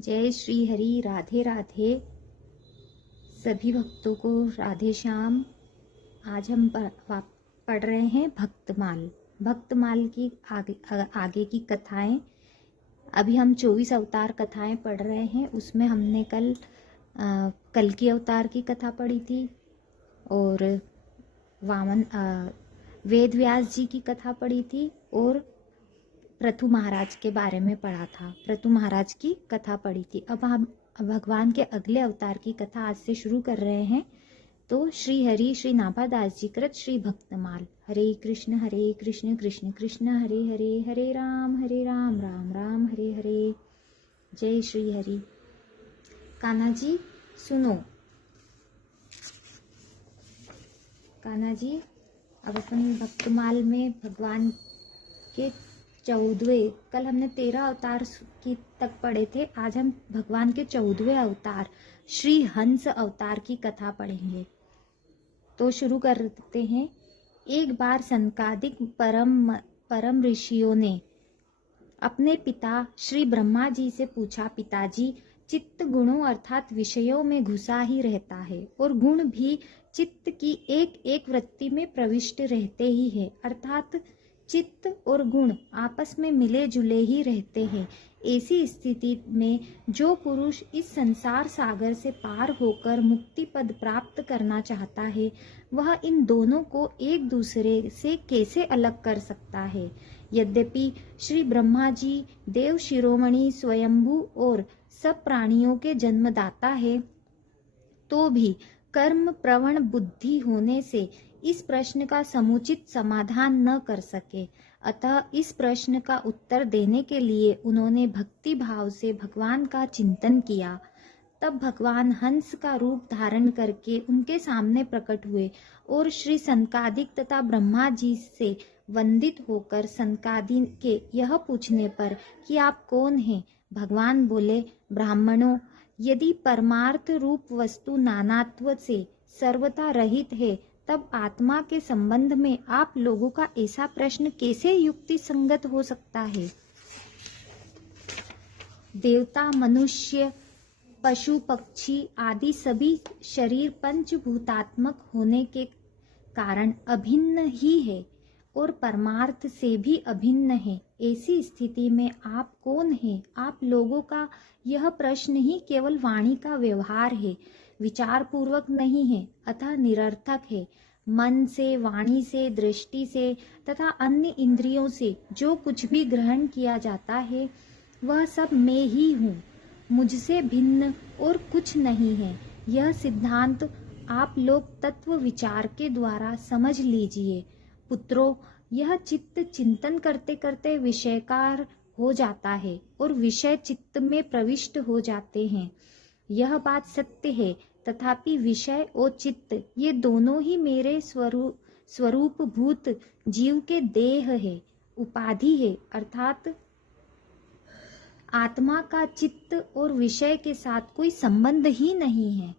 जय श्री हरि। राधे राधे। सभी भक्तों को राधे श्याम। आज हम पढ़ रहे हैं भक्तमाल। भक्तमाल की आगे की कथाएं। अभी हम 24 अवतार कथाएं पढ़ रहे हैं। उसमें हमने कल की अवतार की कथा पढ़ी थी और वेद व्यास जी की कथा पढ़ी थी और पृथु महाराज के बारे में पढ़ा था। पृथु महाराज की कथा पढ़ी थी। अब हम भगवान के अगले अवतार की कथा आज से शुरू कर रहे हैं। तो श्री हरि श्री नाभादास जी कृत श्री भक्तमाल। हरे कृष्ण कृष्ण कृष्ण हरे हरे, हरे राम राम राम हरे हरे। जय श्री हरि। कान्हा जी सुनो। कान्हा जी, अब अपन भक्तमाल में भगवान के 14वें, कल हमने 13 अवतार की तक पढ़े थे। आज हम भगवान के 14वें अवतार श्री हंस अवतार की कथा पढ़ेंगे। तो शुरू करते हैं। एक बार सनकादिक परम ऋषियों ने अपने पिता श्री ब्रह्मा जी से पूछा, पिताजी, चित्त गुणों अर्थात विषयों में घुसा ही रहता है और गुण भी चित्त की एक एक वृत्ति में प्रविष्ट रहते ही है, अर्थात चित्त और गुण आपस में मिले जुले ही रहते हैं। ऐसी स्थिति में जो पुरुष इस संसार सागर से पार होकर मुक्ति पद प्राप्त करना चाहता है, वह इन दोनों को एक दूसरे से कैसे अलग कर सकता है। यद्यपि श्री ब्रह्मा जी देव शिरोमणि स्वयंभू और सब प्राणियों के जन्मदाता है, तो भी कर्म प्रवण बुद्धि होने से इस प्रश्न का समुचित समाधान न कर सके। अतः इस प्रश्न का उत्तर देने के लिए उन्होंने भक्ति भाव से भगवान का चिंतन किया। तब भगवान हंस का रूप धारण करके उनके सामने प्रकट हुए और श्री सनकादिक तथा ब्रह्मा जी से वंदित होकर सनकादि के यह पूछने पर कि आप कौन हैं, भगवान बोले, ब्राह्मणों, यदि परमार्थ रूप वस्तु नानात्व से सर्वथा रहित है, तब आत्मा के संबंध में आप लोगों का ऐसा प्रश्न कैसे युक्ति संगत हो सकता है। देवता, मनुष्य, पशु, पक्षी आदि सभी शरीर पंचभूतात्मक होने के कारण अभिन्न ही है और परमार्थ से भी अभिन्न है। ऐसी स्थिति में आप कौन हैं? आप लोगों का यह प्रश्न ही केवल वाणी का व्यवहार है, विचार पूर्वक नहीं है, अतः निरर्थक है। मन से, वाणी से, दृष्टि से तथा अन्य इंद्रियों से जो कुछ भी ग्रहण किया जाता है, वह सब मैं ही हूँ, मुझसे भिन्न और कुछ नहीं है। यह सिद्धांत आप लोग तत्व विचार के द्वारा समझ लीजिए। पुत्रों, यह चित्त चिंतन करते करते विषयकार हो जाता है और विषय चित्त में प्रविष्ट हो जाते हैं। यह बात सत्य है, तथापि विषय और चित्त ये दोनों ही मेरे स्वरूप भूत जीव के देह है, उपाधि है, अर्थात आत्मा का चित्त और विषय के साथ कोई संबंध ही नहीं है।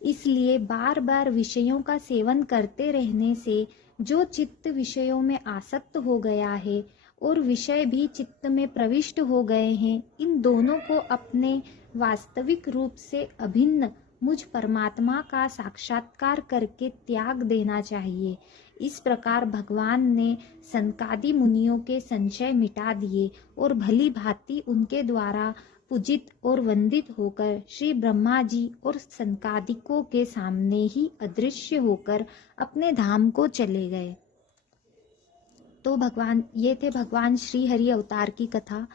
इसलिए बार बार विषयों का सेवन करते रहने से जो चित्त विषयों में आसक्त हो गया है और विषय भी चित्त में प्रविष्ट हो गए हैं, इन दोनों को अपने वास्तविक रूप से अभिन्न मुझ परमात्मा का साक्षात्कार करके त्याग देना चाहिए। इस प्रकार भगवान ने सनकादि मुनियों के संशय मिटा दिए और भली भांति उनके द्वारा पूजित और वंदित होकर श्री ब्रह्मा जी और सनकादिकों के सामने ही अदृश्य होकर अपने धाम को चले गए। तो ये थे भगवान श्री हरि अवतार की कथा,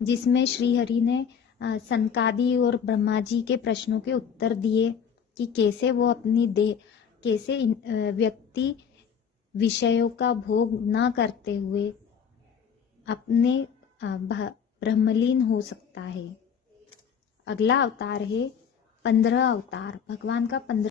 जिसमें श्री हरि ने सनकादि और ब्रह्मा जी के प्रश्नों के उत्तर दिए कि कैसे वो कैसे व्यक्ति विषयों का भोग न करते हुए अपने ब्रह्मलीन हो सकता है। अगला अवतार है 15 अवतार, भगवान का 15